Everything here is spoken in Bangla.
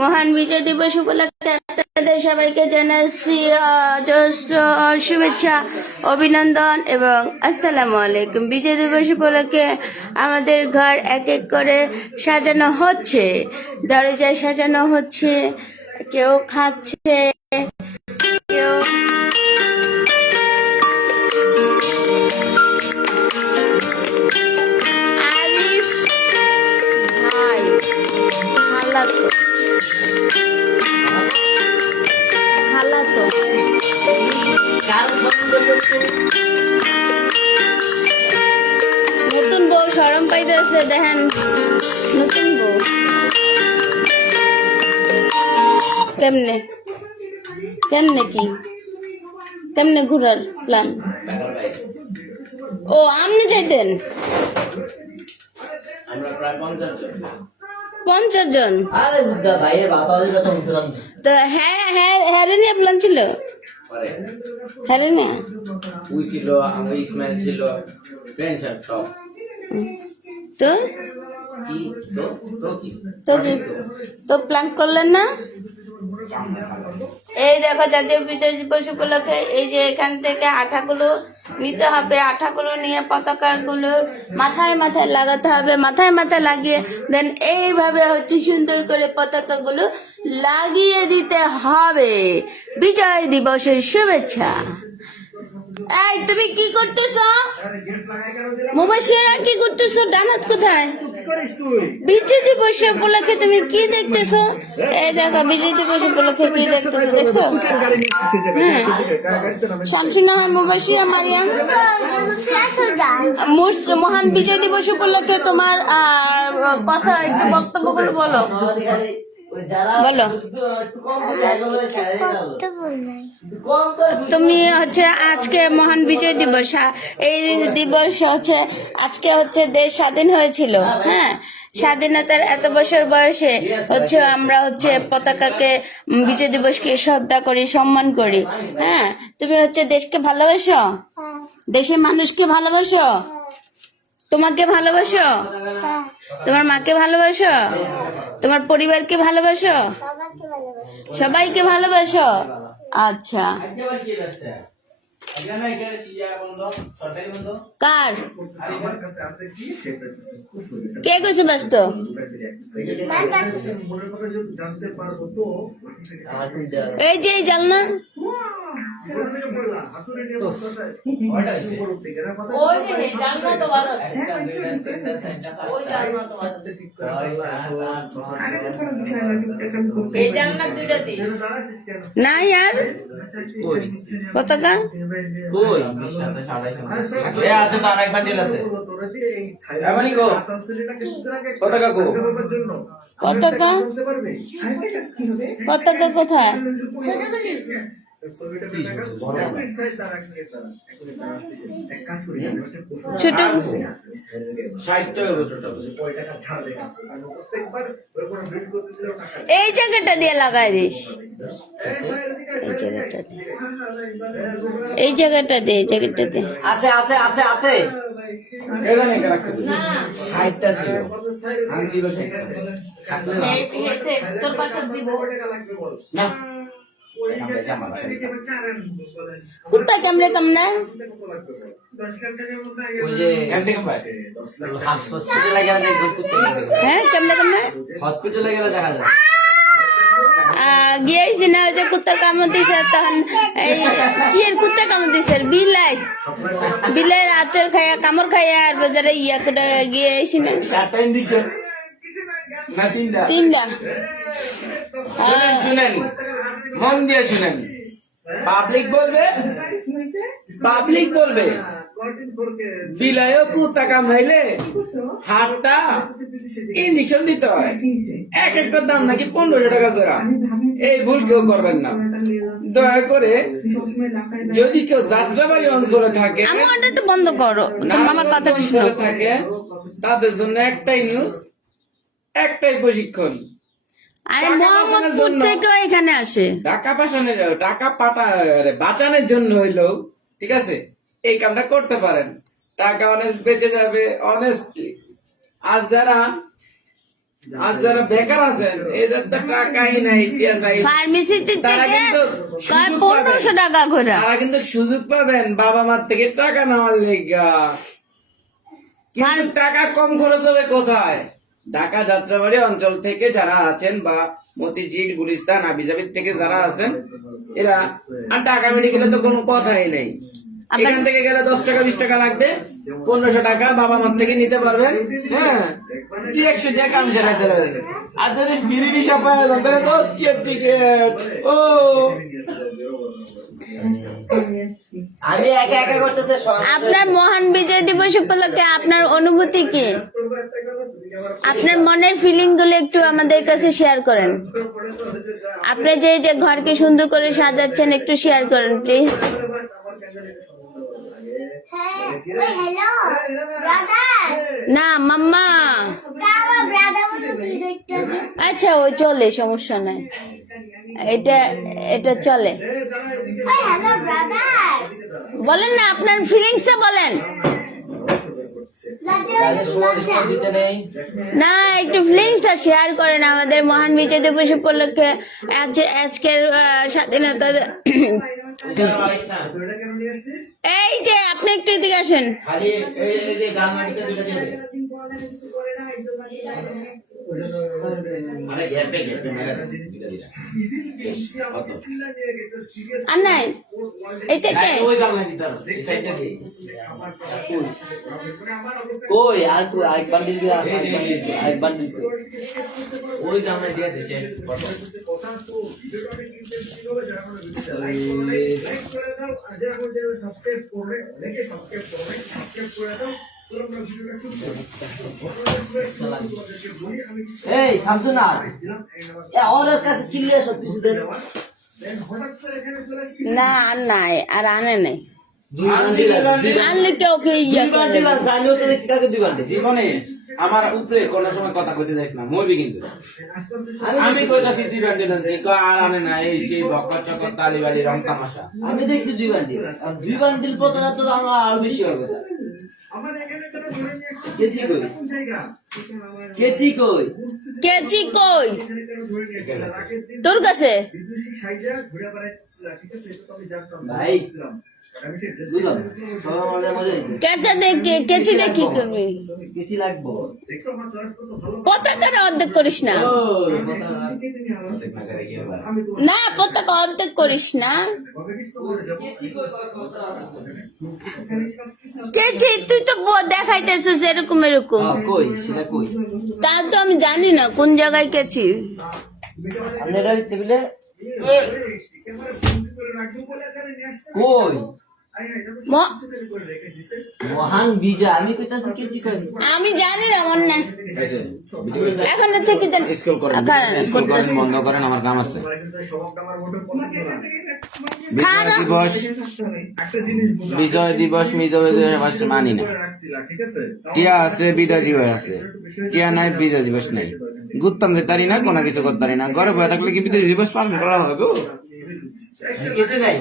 মহান বিজয় দিবস উপলক্ষে আপনাদের সবাইকে জানাচ্ছি জ্যৈষ্ঠ শুভেচ্ছা, অভিনন্দন এবং আসসালামু আলাইকুম। বিজয় দিবস উপলক্ষে আমাদের ঘর এক এক করে সাজানো হচ্ছে, দরজায় সাজানো হচ্ছে, কেউ খাচ্ছে, কেউ আরিফ ভাই হালাতো নতুন বউ শরম পাইতেছে, দেখেন নতুন বউ কেমনে কেমনে কি কেমনে ঘুরার প্ল্যান। ও আপনি যাইতেন 50 জন। তো হ্যাঁ হ্যাঁ হ্যাঁ নিয়ে প্ল্যান ছিল, হ্যাঁ নিয়ে ওই ছিল, আমি ইসমাইল ছিল, ফ্রেন্ডস আর সব। তো কি তো কি তো প্ল্যান করলেন না? এই দেখো জাতীয় বিজয় দিবস উপলক্ষে এই যে এখান থেকে আঠাগুলো নিতে হবে, আঠাগুলো নিয়ে পতাকাগুলো মাথায় মাথায় লাগাতে হবে, মাথায় মাথায় লাগিয়ে দেন এইভাবে হচ্ছে সুন্দর করে পতাকাগুলো লাগিয়ে দিতে হবে। বিজয় দিবসের শুভেচ্ছা। এই তুমি কি করতেছো? মুবাশিরা কি করতেছো? ডানাত কোথায়? বিজয় দিবস উপলক্ষে তুমি কি দেখতেছো? এই দেখো বিজয় দিবস উপলক্ষে কি দেখতেছো, দেখছো? হ্যাঁ, শামসুন্নাহার, মুবাশিরা, মারিয়াম। মহান বিজয় দিবস উপলক্ষে তোমার কথা একটু বক্তব্যগুলো বলো বলো। তুমি হচ্ছে আজকে মহান বিজয় দিবস, এই দিবস হচ্ছে আজকে হচ্ছে দেশ স্বাধীন হয়েছিল। হ্যাঁ, স্বাধীনতার এত বছর বয়সে হচ্ছে আমরা হচ্ছে পতাকাকে, বিজয় দিবসকে শ্রদ্ধা করি, সম্মান করি। হ্যাঁ, তুমি হচ্ছে দেশকে ভালোবাসো, দেশের মানুষকে ভালোবাসো, তোমাকে ভালোবাসো, তোমার মাকে ভালোবাসো, তোমার পরিবারকে ভালোবাসো, সবাইকে ভালোবাসো। আচ্ছা, কার কে কইছে ব্যস্ত? এই যে জানলা না यार পতাকা পতাকা পতাকা কোথায়? ছোট এই জায়গাটা দিয়ে লাগাই দিস, এই জায়গাটা দিয়ে, এই জায়গাটা দিয়ে, এই জায়গাটা দিয়ে আছে আছে আছে আছে তোর পাশে দিব না। কোথায় কেমনে কেমনে হ্যাঁ কেমনে কেমনে হসপিটালে গেলে দেখা যায়। গিয়েছি না, ওই যে কুত্তার কামড় দিছে, তখন এই কি এর কুত্তা কামড় দিছে, বিলাই বিলের আচর খাইয়া কামড় খাইয়া আর বাজারে ইয়া করে গিয়েছি না, তিনটা। শুনেন, মন দিয়ে শুনেন, পাবলিক বলবে, পাবলিক বলবে বিলায়ও কুত্তা কামড়াইলে হাতটা ইঞ্জেকশন দিতে হয়, এক একটার দাম নাকি 1500 টাকা করে। এই ভুল কেউ করবেন না, দয়া করে। যদি কেউ যাত্রাবাড়ি অঞ্চলে থাকে, আমার একটু বন্ধ করো, আমার কথা শুনো, থাকে তাদের জন্য একটাই নিউজ, একটাই প্রশিক্ষণ। আরে মোহাম্মদপুর থেকে এখানে আসে টাকা পাঠানোর, টাকা বাঁচানোর জন্য হইলো, ঠিক আছে, এই কামটা করতে পারেন, টাকা অনেক বেঁচে যাবে অনেস্টলি। আজ যারা আর যারা বেকার আছেন এদের তো টাকাই নাই টিএসআই ফার্মেসিতে তারা থেকে কিন্তু কয় সুযোগ পাবেন। 1500 টাকা করে। তারা কিন্তু সুযোগ পাবেন বাবা মার থেকে টাকা নেওয়ার লেগা, কিন্তু টাকা কম খরচ হবে কোথায়? ঢাকা যাত্রাবাড়ি অঞ্চল থেকে যারা আছেন বা মতিঝিল গুলিস্তান আবিজাবির থেকে যারা আছেন এরা আর ঢাকা মেডিকেলে তো কোনো কথাই নেই। এখান থেকে গেলে 10 টাকা 20 টাকা লাগবে, 1500 টাকা বাবা মার থেকে নিতে পারবেন। হ্যাঁ, 100 টাকা কাম চালাতে পারবেন। আর যদি ফ্রি ভিসা পাওয়া যায় তাহলে 10 টিকিট। ও আমি একা একা করতেছে আপনার মহান বিজয় দিবস উপলক্ষে আপনার অনুভূতি কি? আপনার মনের ফিলিং গুলো একটু আমাদের কাছে শেয়ার করেন। আপনি যে যে ঘরকে সুন্দর করে সাজাচ্ছেন একটু শেয়ার করেন প্লিজ। হ্যালো ব্রাদার না মাম্মা, আমার ব্রাদার বললো তুই দেখতে আচ্ছা ওই চলে, সমস্যা নাই, এটা এটা চলে। ওই হ্যালো ব্রাদার বলেন না আপনার ফিলিংসটা বলেন লজ্জা দিতে নেই। না, একটু ফিলিংসটা শেয়ার করেন আমাদের মহান বিজয় দিবস উপলক্ষে। আজকের স্বাধীনতা এই যে আপনি একটু এদিকে আসেন। খালি এই যে গান্নাটিকে দুটো দিয়ে দে। আরে ঘেপে ঘেপে মেরে দুটো দিলা। কত? আর নাই এই যে নাই, ওই গান্না দিতে হবে, এই সাইডটা দিয়ে। কই আর কই আরেক বান্ডিল দিয়ে আসে, আরেক বান্ডিল কই? ওই গান্না দিয়ে দে শেষ। কত? এই শামসুনা ওর কাছে ক্লিয়ার সব কিছু দেন। না আর নাই, আর আনে নাই, দুই বান্ডিল আনলে কেউ কে ইয়া দুই বান্ডিল করে। আছে, আমিও তো দেখছি কাকে দুই বান্ডিল। জীবনে আমার উপরে কোন সময় কথা কইতে যাইস না, মরবি কিন্তু। আমি কইতাছি দুই বান্ডিল আনছি, কই আর আনে না, এই সেই বকর চকর তালিবালি রং তামাশা। আমি দেখছি দুই বান্ডিল, আর দুই বান্ডিল প্রথমে তো আমার আরো বেশি হবে। কেচি কই? কেচি কই? কেচি কই তোর কাছে? ভাই বুঝলাম সবাই মজা মজা কেচা দেখে কেচি দিয়ে কি করবি? কেচি লাগবো। পতাকাটা অর্ধেক করিস না। ও কথা না। দেখ না করে কি এবার। না পতাকা অর্ধেক করিস না। কেচি কই কথা না। কেচি তুই তো দেখাইতেছিস এরকম এরকম, কই সেটা কই? তা তো আমি জানি না কোন জায়গায় কেচি। আপনারা টেবিলে কই? ম- মহান বিজয় আমি কইতাছি কেচি কই? আমি জানি না মনে নাই। হয়েছে? ভিডিও হয়েছে? এখন হচ্ছে কি জানি স্ক্রল করেন, খারাপ, স্ক্রল করেন, করতেছি। বন্ধ করেন, আমার কাম আছে। খারাপ। বিজয় দিবস মানি না। টিয়া আছে, বিজয় দিবস আছে, টিয়া নাই, বিজয় দিবস নাই। ঘুরতাম যে তারি না, কোনো কিছু করতে পারি না। ঘরে বয়ে থাকলে কি বিজয় দিবস পালন করা হবে? কেচি নাই।